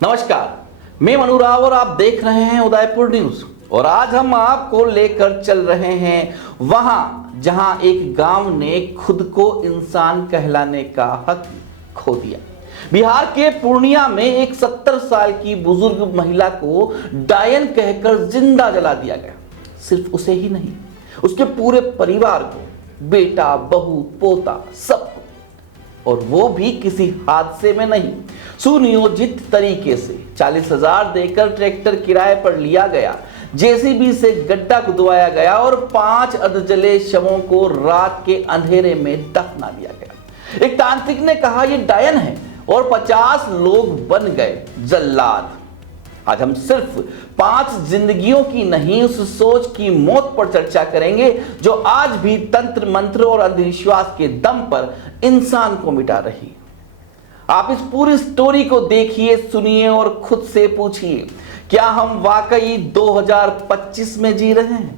नमस्कार, मैं मनु राव और आप देख रहे हैं उदयपुर न्यूज। और आज हम आपको लेकर चल रहे हैं वहां जहां एक गांव ने खुद को इंसान कहलाने का हक खो दिया। बिहार के पूर्णिया में एक 70 साल की बुजुर्ग महिला को डायन कहकर जिंदा जला दिया गया। सिर्फ उसे ही नहीं, उसके पूरे परिवार को, बेटा, बहू, पोता, सबको, और वो भी किसी हादसे में नहीं, सुनियोजित तरीके से 40,000 देकर ट्रैक्टर किराए पर लिया गया, जेसीबी से गड्ढा खुदवाया गया और 5 अधजले शवों को रात के अंधेरे में दफना दिया गया। एक तांत्रिक ने कहा यह डायन है और 50 लोग बन गए जल्लाद। आज हम सिर्फ 5 जिंदगियों की नहीं, उस सोच की मौत पर चर्चा करेंगे जो आज भी तंत्र मंत्र और अंधविश्वास के दम पर इंसान को मिटा रही। आप इस पूरी स्टोरी को देखिए, सुनिए और खुद से पूछिए, क्या हम वाकई 2025 में जी रहे हैं?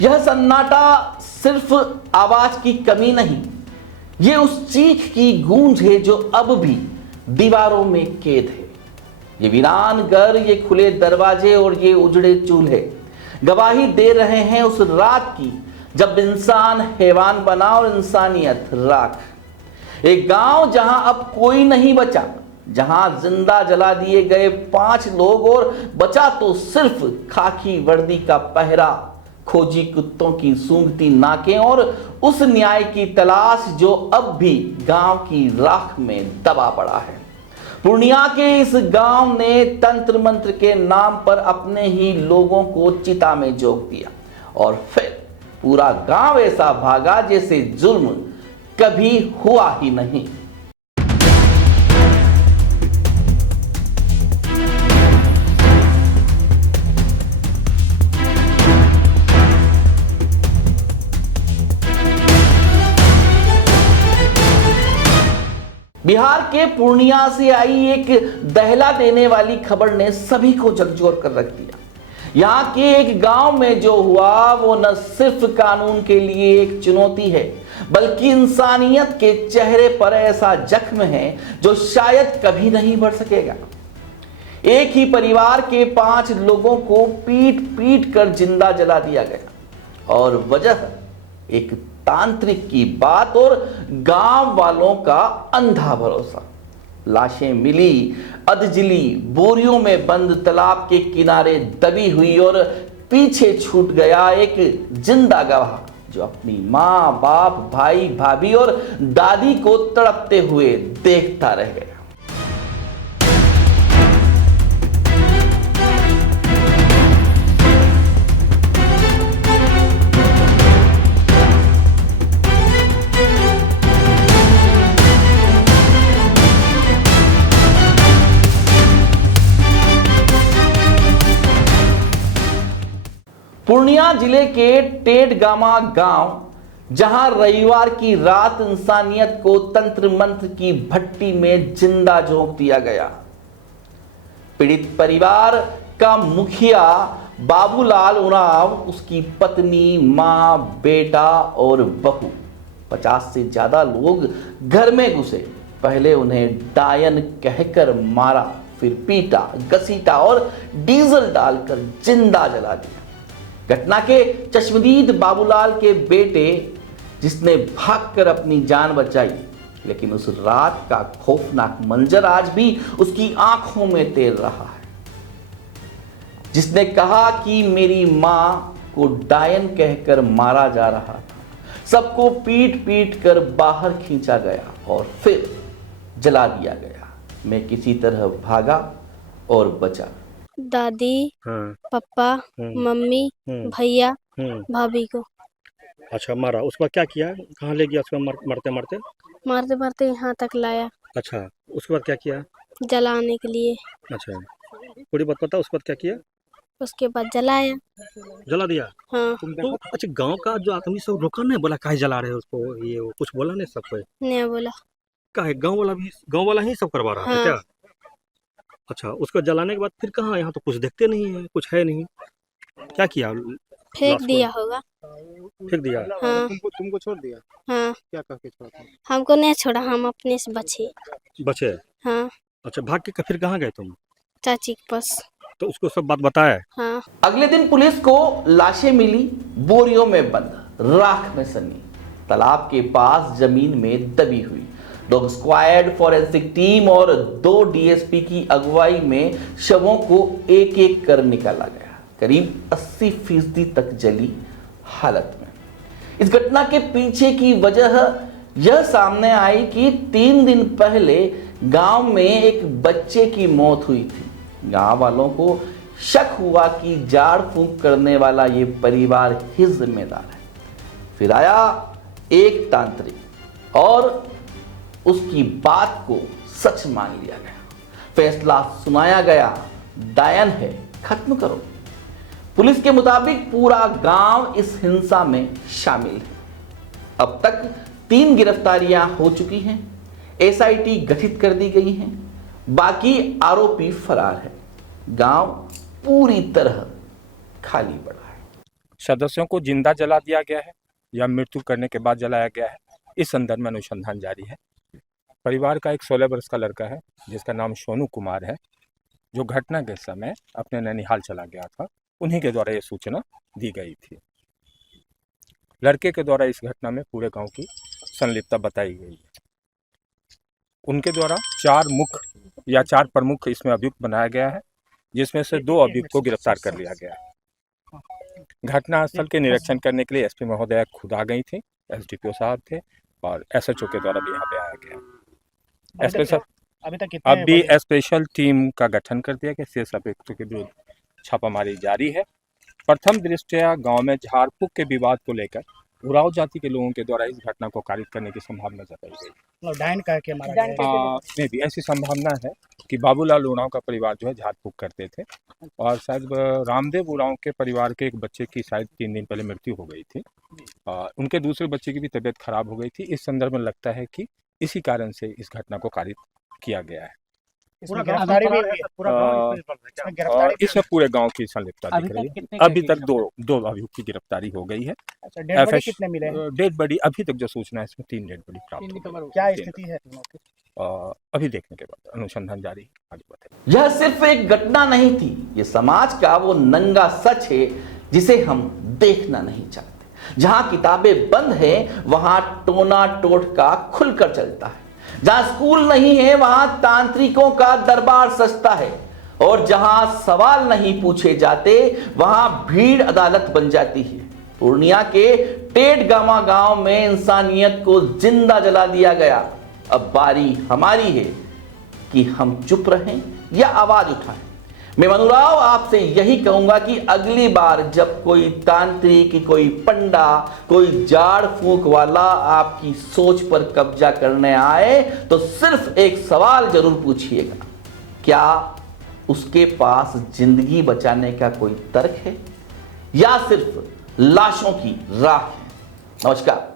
यह सन्नाटा सिर्फ आवाज की कमी नहीं, यह उस चीख की गूंज है जो अब भी दीवारों में कैद है। ये वीरान घर, ये खुले दरवाजे और ये उजड़े चूल्हे गवाही दे रहे हैं उस रात की जब इंसान हैवान बना और इंसानियत राख। एक गांव जहां अब कोई नहीं बचा, जहां जिंदा जला दिए गए 5 लोग और बचा तो सिर्फ खाकी वर्दी का पहरा, खोजी कुत्तों की सूंघती नाकें और उस न्याय की तलाश जो अब भी गांव की राख में दबा पड़ा है। पूर्णिया के इस गांव ने तंत्र मंत्र के नाम पर अपने ही लोगों को चिता में झोंक दिया और फिर पूरा गांव ऐसा भागा जैसे जुर्म कभी हुआ ही नहीं। बिहार के पूर्णिया से आई एक दहला देने वाली खबर ने सभी को झकझोर कर रख दिया। यहां के एक गांव में जो हुआ वो न सिर्फ कानून के लिए एक चुनौती है, बल्कि इंसानियत के चेहरे पर ऐसा जख्म है जो शायद कभी नहीं भर सकेगा। एक ही परिवार के 5 लोगों को पीट पीट कर जिंदा जला दिया गया और वजह एक तांत्रिक की बात और गांव वालों का अंधा भरोसा। लाशें मिली अधजली बोरियों में बंद तालाब के किनारे दबी हुई और पीछे छूट गया एक जिंदा गवाह जो अपनी मां, बाप, भाई, भाभी और दादी को तड़पते हुए देखता रह गया। पूर्णिया जिले के टेडगामा गांव, जहां रविवार की रात इंसानियत को तंत्र मंत्र की भट्टी में जिंदा झोंक दिया गया। पीड़ित परिवार का मुखिया बाबूलाल उरांव, उसकी पत्नी, मां, बेटा और बहू, 50 से ज्यादा लोग घर में घुसे। पहले उन्हें डायन कहकर मारा, फिर पीटा, घसीटा और डीजल डालकर जिंदा जला दिया। घटना के चश्मदीद बाबूलाल के बेटे, जिसने भागकर अपनी जान बचाई, लेकिन उस रात का खौफनाक मंजर आज भी उसकी आंखों में तैर रहा है। जिसने कहा कि मेरी मां को डायन कहकर मारा जा रहा था, सबको पीट पीट कर बाहर खींचा गया और फिर जला दिया गया। मैं किसी तरह भागा और बचा। दादी, पापा, मम्मी, भैया, भाभी को। अच्छा, मारा। उसके बाद क्या किया? कहाँ ले गया उसको? मारते मारते मारते मारते यहाँ तक लाया। अच्छा, उसके बाद क्या किया? जलाने के लिए। अच्छा, पूरी बात पता? उसके बाद क्या किया? उसके बाद जलाया। जला दिया? हाँ। तो अच्छा, गांव का जो आदमी सब रोका नहीं, बोला काहे जला रहे हो उसको? ये वो कुछ बोला नहीं? सब कोई नहीं बोला। काहे? गांव वाला ही सब करवा रहा था क्या? अच्छा, उसको जलाने के बाद फिर कहाँ? यहाँ तो कुछ देखते नहीं है, कुछ है नहीं, क्या किया? फेंक दिया होगा। फेंक दिया? हाँ तुमको छोड़ दिया? हाँ, क्या कह के छोड़ा? हमको नहीं छोड़ा, हम अपने से बचे। बचे? हाँ, अच्छा, भाग के फिर कहाँ गए तुम? चाची के पास। तो उसको सब बात बताया? हाँ, अगले दिन पुलिस को लाशें मिली, बोरियों में बंद, राख में सनी, तालाब के पास जमीन में दबी हुई। डॉग स्क्वाड, फॉरेंसिक टीम और 2 डीएसपी की अगुवाई में शवों को एक एक कर निकाला गया। करीब 80% तक जली हालत में। इस घटना के पीछे की वजह यह सामने आई कि 3 दिन पहले गांव में एक बच्चे की मौत हुई थी। गांव वालों को शक हुआ कि जाड़ फूंक करने वाला ये परिवार ही जिम्मेदार है। फिर आया एक तांत्रिक और उसकी बात को सच मान लिया गया। फैसला सुनाया गया, डायन है, खत्म करो। पुलिस के मुताबिक पूरा गांव इस हिंसा में शामिल है। अब तक 3 गिरफ्तारियां हो चुकी हैं, एसआईटी गठित कर दी गई हैं, बाकी आरोपी फरार है। गांव पूरी तरह खाली पड़ा है। सदस्यों को जिंदा जला दिया गया है या मृत्यु करने के बाद जलाया गया है, इस संदर्भ में अनुसंधान जारी है। परिवार का एक 16 वर्ष का लड़का है जिसका नाम सोनू कुमार है, जो घटना के समय अपने नैनीहाल चला गया था। उन्हीं के द्वारा ये सूचना दी गई थी। लड़के के द्वारा इस घटना में पूरे गांव की संलिप्तता बताई गई है। उनके द्वारा 4 प्रमुख इसमें अभियुक्त बनाया गया है, जिसमें से 2 अभियुक्त को गिरफ्तार कर लिया गया है। घटनास्थल के निरीक्षण करने के लिए एसपी महोदया खुद आ गई थी, एसडीपीओ साहब थे और एसएचओ के द्वारा भी यहाँ पे आया गया। अभी स्पेशल टीम का गठन कर दिया गया। शेष अभियुक्तों के विरुद्ध छापामारी जारी है। प्रथम दृष्टया गांव में झाड़ फूंक के विवाद को लेकर उराव जाति के लोगों के द्वारा इस घटना को कारित करने की संभावना जताई गई। डायन कह के मारा गया। में भी ऐसी संभावना है कि बाबूलाल उराव का परिवार जो है झाड़ फूंक करते थे और शायद रामदेव उराव के परिवार के एक बच्चे की शायद 3 दिन पहले मृत्यु हो गई थी और उनके दूसरे बच्चे की भी तबीयत खराब हो गई थी। इस संदर्भ में लगता है कि इसी कारण से इस घटना को कारित किया गया है। और इसमें पूरे गांव की संलिप्तता दिख रही है। अभी तक 2 अभियुक्त की गिरफ्तारी हो गई है। कितने मिले? डेड बॉडी अभी तक जो सूचना है इसमें 3 डेड बॉडी प्राप्त हुई है। क्या स्थिति है? अभी देखने के बाद अनुसंधान जारी आगे बढ़े। यह सिर्फ एक घटना नहीं थी, ये समाज का वो नंगा सच है जिसे हम देखना नहीं चाहते। जहां किताबें बंद हैं, वहां टोना टोटका खुलकर चलता है। जहां स्कूल नहीं है, वहां तांत्रिकों का दरबार सजता है। और जहां सवाल नहीं पूछे जाते, वहां भीड़ अदालत बन जाती है। पूर्णिया के टेटगामा गांव में इंसानियत को जिंदा जला दिया गया। अब बारी हमारी है कि हम चुप रहें या आवाज उठाएं। मैं मनुराव आपसे यही कहूंगा कि अगली बार जब कोई तांत्रिक, कोई पंडा, कोई जाड़ फूंक वाला आपकी सोच पर कब्जा करने आए तो सिर्फ एक सवाल जरूर पूछिएगा, क्या उसके पास जिंदगी बचाने का कोई तर्क है या सिर्फ लाशों की राख है? नमस्कार।